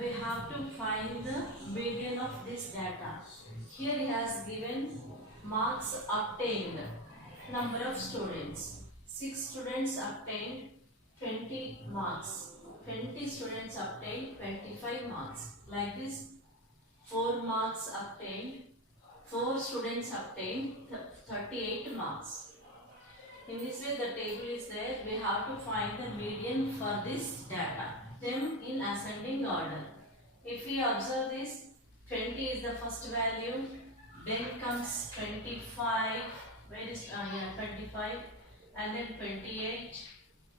we have to find the median of this data. Here he has given marks obtained, number of students. 6 students obtained 20 marks. 20 students obtained 25 marks. Like this, 4 marks obtained, 4 students obtained 38 marks. In this way, the table is there. We have to find the median for this data, them in ascending order. If we observe this, 20 is the first value, then comes 25, where is 25, and then 28,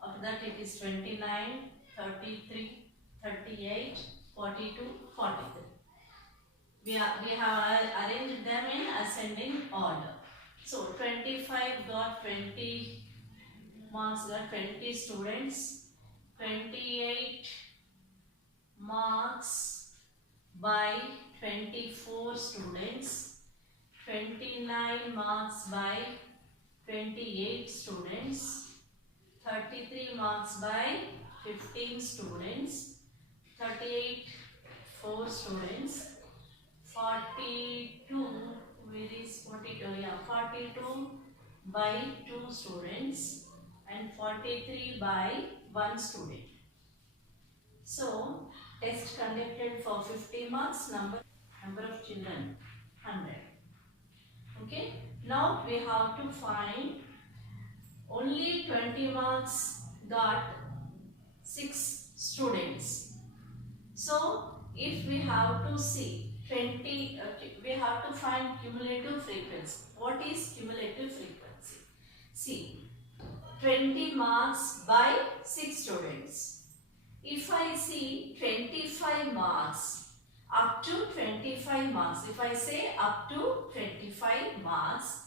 after that it is 29, 33, 38, 42, 43. We have arranged them in ascending order. So 25 got 20 marks, got 20 students, 28 marks by 24 students, 29 marks by 28 students, 33 marks by 15 students, 38 4 students, 42, where is 42? Yeah, 42 by 2 students and 43 by 1 student. So, test conducted for 50 marks, number of children 100. Okay, now we have to find only 20 marks got 6 students. So, if we have to see 20, we have to find cumulative frequency. What is cumulative frequency? See, 20 marks by 6 students. If I see 25 marks, up to 25 marks, if I say up to 25 marks,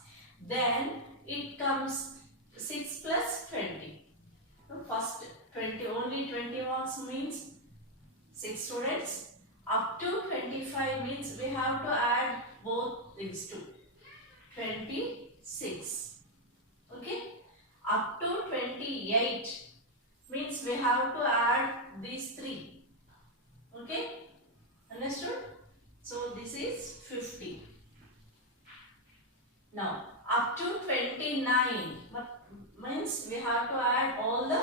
then it comes 6 plus 20. First 20, only 20 marks means 6 students. Up to 25 means we have to add both these two. 26. Okay. Up to 28 means we have to add these 3. Okay. Understood? So this is 50. Now up to 29 means we have to add all the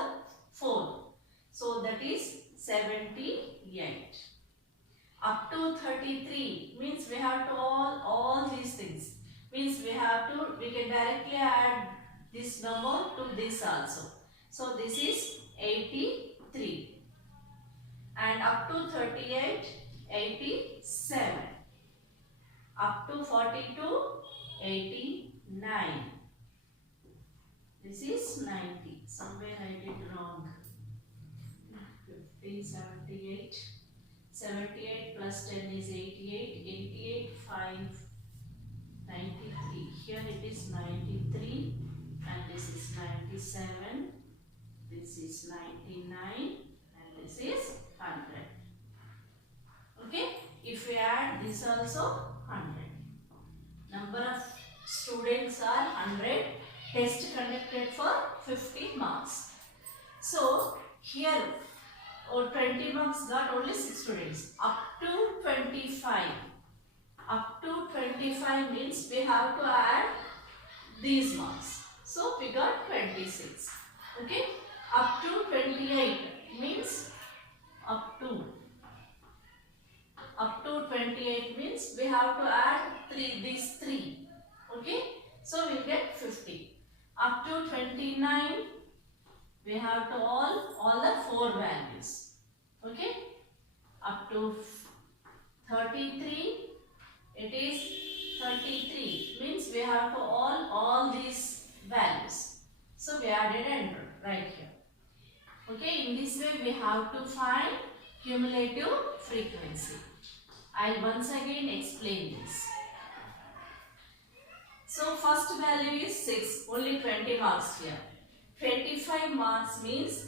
4. So that is 78. Up to 33 means we have to all these things. Means we can directly add this number to this also. So this is 83. And up to 38, 87. Up to 42, 89. This is 90. Somewhere I did wrong. 50, 78. 78 plus 10 is 88. 88, 5, 93. Here it is 93. And this is 97. This is 99. And this is 100. Okay. If we add this also 100. Number of students are 100. Test conducted for 50 marks. So here 20 marks got only 6 students. Up to 25. Up to 25 means we have to add these marks. So we got 26. Okay. Up to 28 means up to 28 means we have to add these 3. Okay. So we'll get 50. Up to 29 we have to all the 4 values. Okay. Up to 33 it is 33 means we have to all these values. So we added and right here. Okay. In this way we have to find cumulative frequency. I'll once again explain this. So first value is 6, only 20 marks here. 25 marks means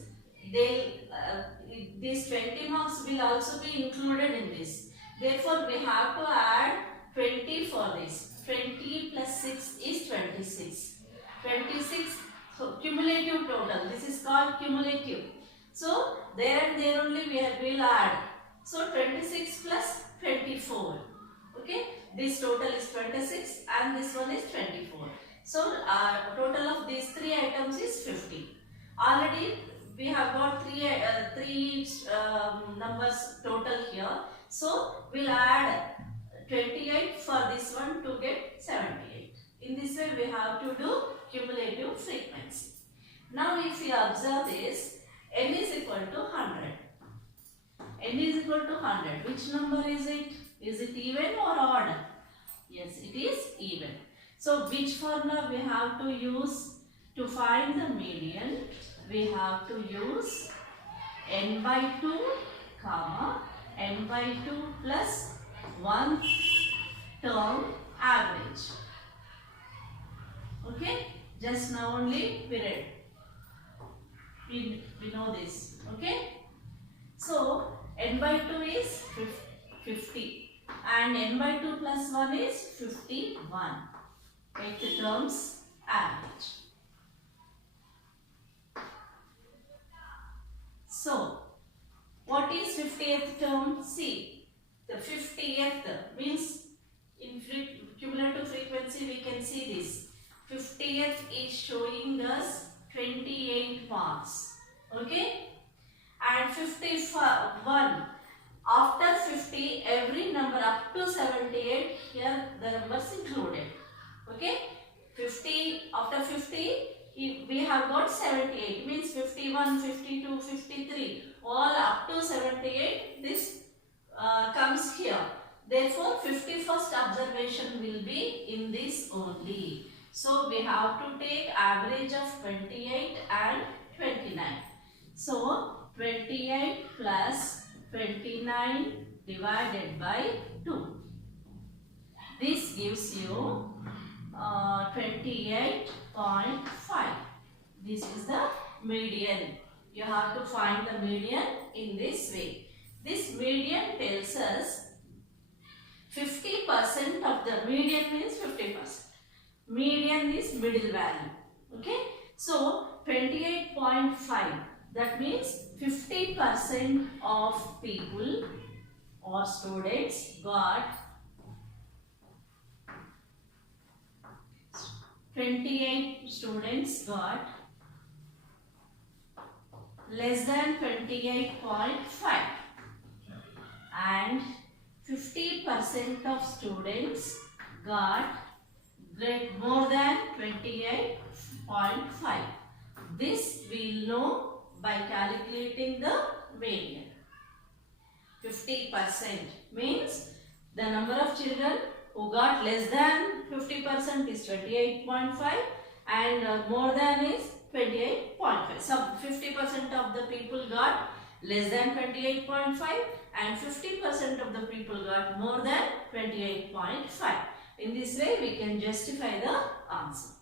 these 20 marks will also be included in this. Therefore, we have to add 20 for this. 20 plus 6 is 26. 26, so cumulative total. This is called cumulative. So, there and there only we will add. So 26 plus 24. Okay, this total is 26 and this one is 24. So total of these three items is 50. Already we have got three numbers total here. So we'll add 28 for this one to get 78. In this way we have to do cumulative frequency. Now if we observe this, n is equal to 100. N is equal to 100. Which number is it? Is it even or odd? Yes, it is even. So which formula we have to use to find the median? We have to use n by 2 comma n by 2 plus 1 term average. Okay, just now only we read. We know this. Okay, so n by 2 is 50 and n by 2 plus 1 is 51. Take the terms average. So what is 50th term? See, the 50th means in cumulative frequency we can see this. 50th is showing us 28 marks. Okay, and 51, after 50 every number up to 78, here the numbers included. Okay, 50, after 50 we have got 78, means 51, 52, 53, all up to 78 this comes here. Therefore 51st observation will be in this only. So we have to take average of 28 and 29. So 28 plus 29 divided by 2. This gives you 28.5. This is the median. You have to find the median in this way. This median tells us 50% of the median means 50%. Median is middle value. Okay. So 28.5. That means 50% of people or students got 28 students got less than 28.5 and 50% of students got more than 28.5. This we will know by calculating the median. 50% means the number of children who got less than 50% is 28.5 and more than is 28.5. Some 50% of the people got less than 28.5 and 50% of the people got more than 28.5. In this way we can justify the answer.